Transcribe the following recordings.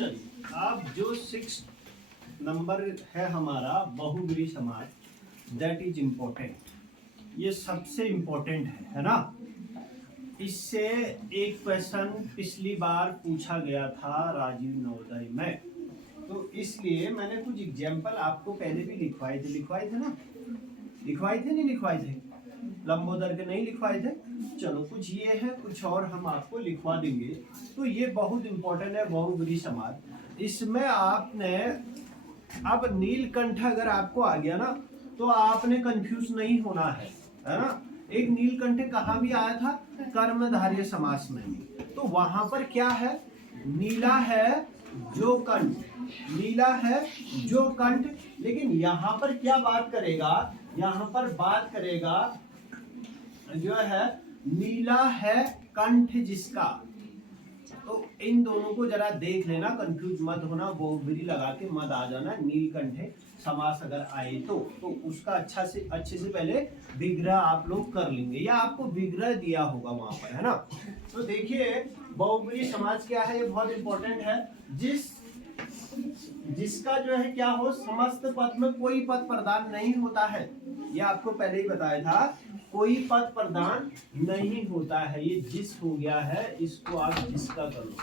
चलिए अब जो 6 नंबर है हमारा बहुब्रीहि समाज, दैट इज इम्पोर्टेंट। ये सबसे इम्पोर्टेंट है ना। इससे एक क्वेश्चन पिछली बार पूछा गया था राजीव नवोदय में, तो इसलिए मैंने कुछ एग्जाम्पल आपको पहले भी लिखवाए थे ना, लिखवाए थे नहीं लिखवाए थे, लंबोदर के नहीं लिखवाए थे। चलो कुछ ये है, कुछ और हम आपको लिखवा देंगे। तो ये बहुत इंपॉर्टेंट है बहुब्रीहि समाज। इसमें आपने अब नीलकंठ अगर आपको आ गया ना तो आपने कंफ्यूज नहीं होना है ना। एक नीलकंठ कहाँ भी आया था, कर्मधारय समास में भी। तो वहां पर क्या है, नीला है जो कंठ, नीला है जो कंठ। लेकिन यहाँ पर क्या बात करेगा, यहाँ पर बात करेगा जो है नीला है कंठ जिसका। तो इन दोनों को जरा देख लेना, कंफ्यूज मत होना, बहुब्रीहि लगा के मत आ जाना। नीलकंठ समास अगर आए तो उसका अच्छे से पहले विग्रह आप लोग कर लेंगे, या आपको विग्रह दिया होगा वहां पर, है ना। तो देखिए बहुब्रीहि समास क्या है, ये बहुत इंपॉर्टेंट है। जिसका जो है क्या हो, समस्त पद में कोई पद प्रदान नहीं होता है। ये आपको पहले ही बताया था, कोई पद प्रदान नहीं होता है। ये जिस हो गया है, इसको आप जिसका करो।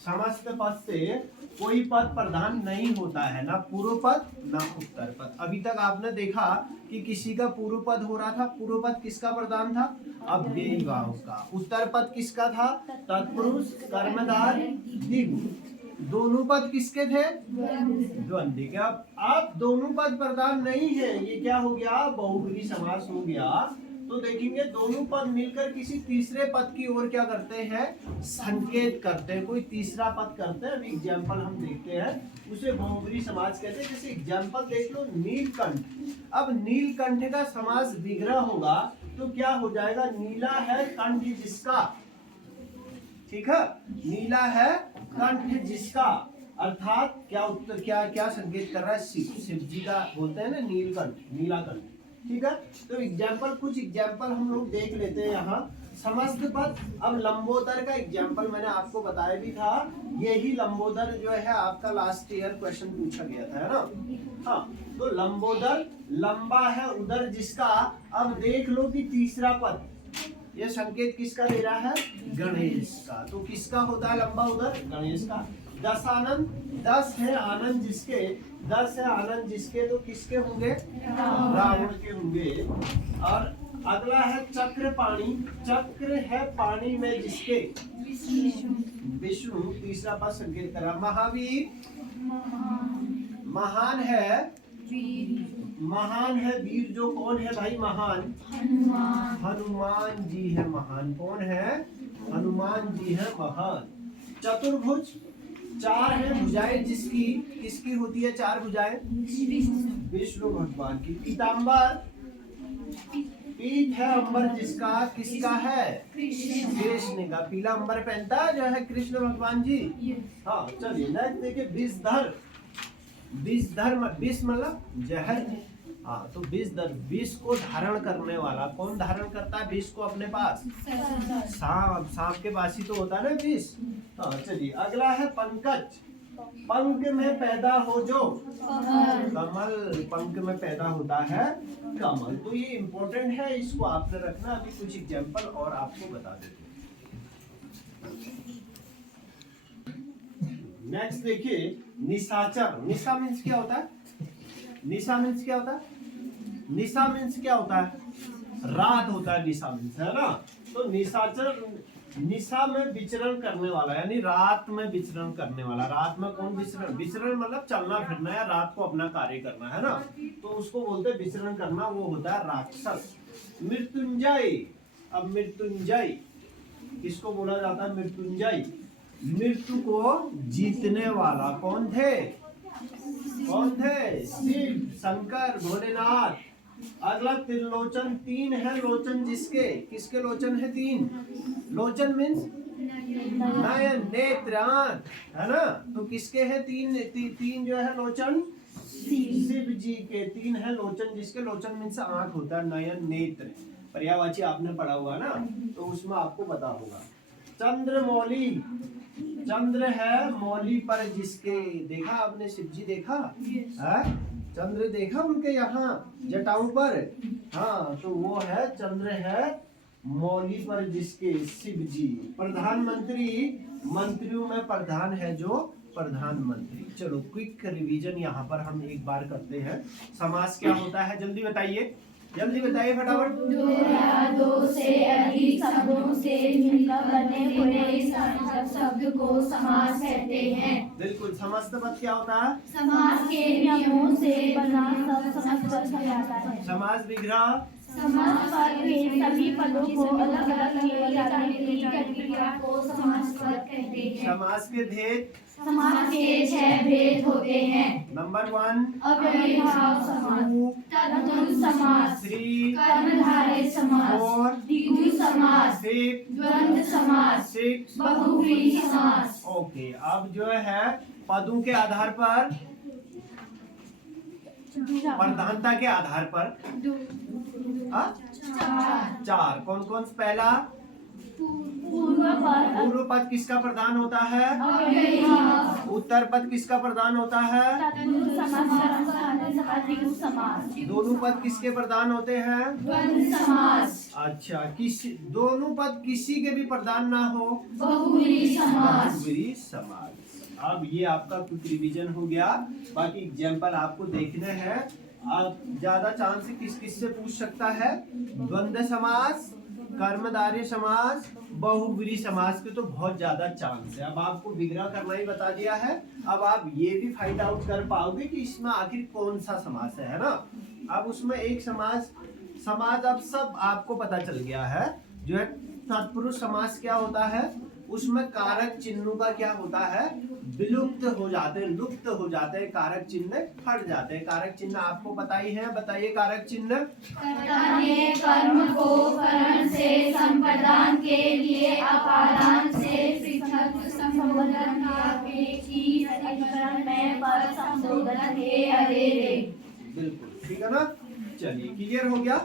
समस्त पद से कोई पद प्रदान नहीं होता है, ना पूर्व पद ना उत्तर पद। अभी तक आपने देखा कि किसी का पूर्व पद हो रहा था, पूर्व पद किसका प्रदान था, अव्ययीभाव का। उत्तर पद किसका था, तत्पुरुष कर्मधार द्विगु। दोनों पद किसके थे, द्वंद्व के। अब दोनों पद प्रदान नहीं है, ये क्या हो गया, बहुब्रीहि समास हो गया। तो देखेंगे दोनों पद मिलकर किसी तीसरे पद की ओर क्या करते हैं, संकेत करते हैं, कोई तीसरा पद करते हैं। अभी एग्जाम्पल हम देखते हैं, उसे बहुब्रीहि समास कहते हैं। जैसे एग्जाम्पल देख लो, नीलकंठ। अब नीलकंठ का समास विग्रह होगा तो क्या हो जाएगा, नीला है कंठ जिसका, ठीक है, नीला है कंठ जिसका। अर्थात क्या उत्तर, क्या संकेत कर रहा है, शिव जी का बोलते हैं ना नीलकंठ, नीला कंठ, ठीक है। तो एग्जाम्पल, कुछ एग्जाम्पल हम लोग देख लेते हैं यहाँ। समस्त पद, अब लंबोदर का एग्जाम्पल मैंने आपको बताया भी था। यही लंबोदर जो है आपका लास्ट ईयर क्वेश्चन पूछा गया था, है ना। हाँ, तो लंबोदर, लंबा है उदर जिसका। अब देख लो कि तीसरा पद, ये संकेत किसका दे रहा है, गणेश का। तो किसका होता है लंबा उदर, गणेश का। 10 आनंद, 10 है आनंद जिसके, 10 है आनंद जिसके, तो किसके होंगे, रावण के होंगे। और अगला है चक्र पाणी, चक्र है पानी में जिसके, विष्णु। तीसरा पद संकेत करा। महावीर, महान है, महान है वीर जो, कौन है भाई महान, हनुमान जी है महान। कौन है, हनुमान जी है महान। चतुर्भुज, 4 है भुजाएं जिसकी, किसकी होती है 4 भुजाएं, विष्णु भगवान की। पीताम्बर, पीठ है अंबर जिसका, किसका है, कृष्ण का। पीला अंबर पहनता जो है कृष्ण भगवान जी। हाँ चलिए नेक्स्ट देखिए, विषधर, विषधर विष मतलब जहर। हाँ, तो विषधर, विष को धारण करने वाला। कौन धारण करता है विष को अपने पास, सांप। सांप के पास ही तो होता है ना विष। हाँ चलिए अगला है पंकज, पंख में पैदा हो जो, कमल, पंख में पैदा होता है कमल। तो ये इंपॉर्टेंट है, इसको आपने रखना। अभी कुछ एग्जांपल और आपको बता देते हैं। नेक्स्ट देखिए, निशाचर। निशा मीन्स क्या होता है, निशा मीन्स क्या होता है, निशा मीन्स क्या होता है, रात होता है निशा मीन्स, है ना। तो निशाचर, निशा में विचरण करने वाला, यानी रात में विचरण करने वाला। रात में कौन विचरण, विचरण मतलब चलना फिरना या रात को अपना कार्य करना, है ना। तो उसको बोलते हैं विचरण करना, वो होता है राक्षस। मृत्युंजय, अब मृत्युंजय किसको बोला जाता है, मृत्युंजय, मृत्यु को जीतने वाला। कौन थे, कौन थे, शिव, शंकर, भोलेनाथ। अगला त्रिलोचन, 3 है लोचन जिसके, किसके लोचन है 3, लोचन मीन्स नयन, नेत्र, आंख, है ना। तो किसके है 3 जो है लोचन, शिव जी के 3 है लोचन जिसके। लोचन मीन्स आंख होता है, नयन नेत्र, पर्यायवाची आपने पढ़ा हुआ ना, तो उसमें आपको पता होगा। चंद्रमौली, चंद्र है मौली पर जिसके, देखा आपने शिव जी देखा है, चंद्र देखा उनके यहाँ जटाओं पर, हाँ तो वो है चंद्र है मौली पर जिसके शिव जी। प्रधानमंत्री, मंत्रियों में प्रधान है जो प्रधानमंत्री। चलो क्विक रिवीजन यहाँ पर हम एक बार करते हैं। समास क्या होता है जल्दी बताइए, जल्दी बताइए फटाफट। दो या दो से अधिक शब्दों से मिलकर बने हुए शब्द को समास कहते हैं। बिल्कुल। समस्त पद क्या होता है? समास के नियमों से बना सब समस्त पद कहलाता है। समास विग्रह, समास पद में सभी पदों को अलग अलग किए जाने की प्रक्रिया को समास पद कहते हैं। समास के भेद, समास के 6 भेद होते हैं। नंबर 1 अव्ययीभाव समास, तत्पुरुष समास, 3 कर्मधारय समास, 4 द्विगु समास, 5 द्वंद्व समास, 6। बहुव्रीहि समास। ओके, अब जो है पदों के आधार पर, प्रधानता के आधार पर हाँ? 4 कौन कौन? पहला पूर्व पद, पूर्व पद किसका प्रधान होता है? अव्ययीभाव, उत्तर पद किसका प्रधान होता है? तत्पुरुष समास, कर्मधारय समास, द्विगु समास, दोनों पद किसके प्रधान होते हैं? द्वंद्व समास, अच्छा, दोनों पद किसी के भी प्रधान ना हो, बहुव्रीहि समास। बहुव्रीहि समास। अब ये आपका क्विक रिवीजन हो गया। बाकी एग्जाम्पल आपको देखने हैं। आप ज्यादा चांस किस किस से पूछ सकता है? द्वंद्व समास, कर्मधारय समास, बहुव्रीहि समास के तो बहुत ज्यादा चांस है। अब आपको विग्रह करना ही बता दिया है। अब आप ये भी फाइंड आउट कर पाओगे कि इसमें आखिर कौन सा समास है ना। अब उसमें एक समास अब सब आपको पता चल गया है। जो है तत्पुरुष समास क्या होता है, उसमें कारक चिन्हों का क्या होता है? विलुप्त हो जाते हैं, लुप्त हो जाते हैं, कारक चिन्ह हट जाते हैं। कारक चिन्ह आपको पता ही है, बताइए कारक चिन्ह। कर्ता ने कर्म को करण से संप्रदान के लिए अपादान से पृथक संबोधन की अधिकरण में पर संबोधन के अरे रे। बिल्कुल ठीक है ना। चलिए क्लियर हो गया।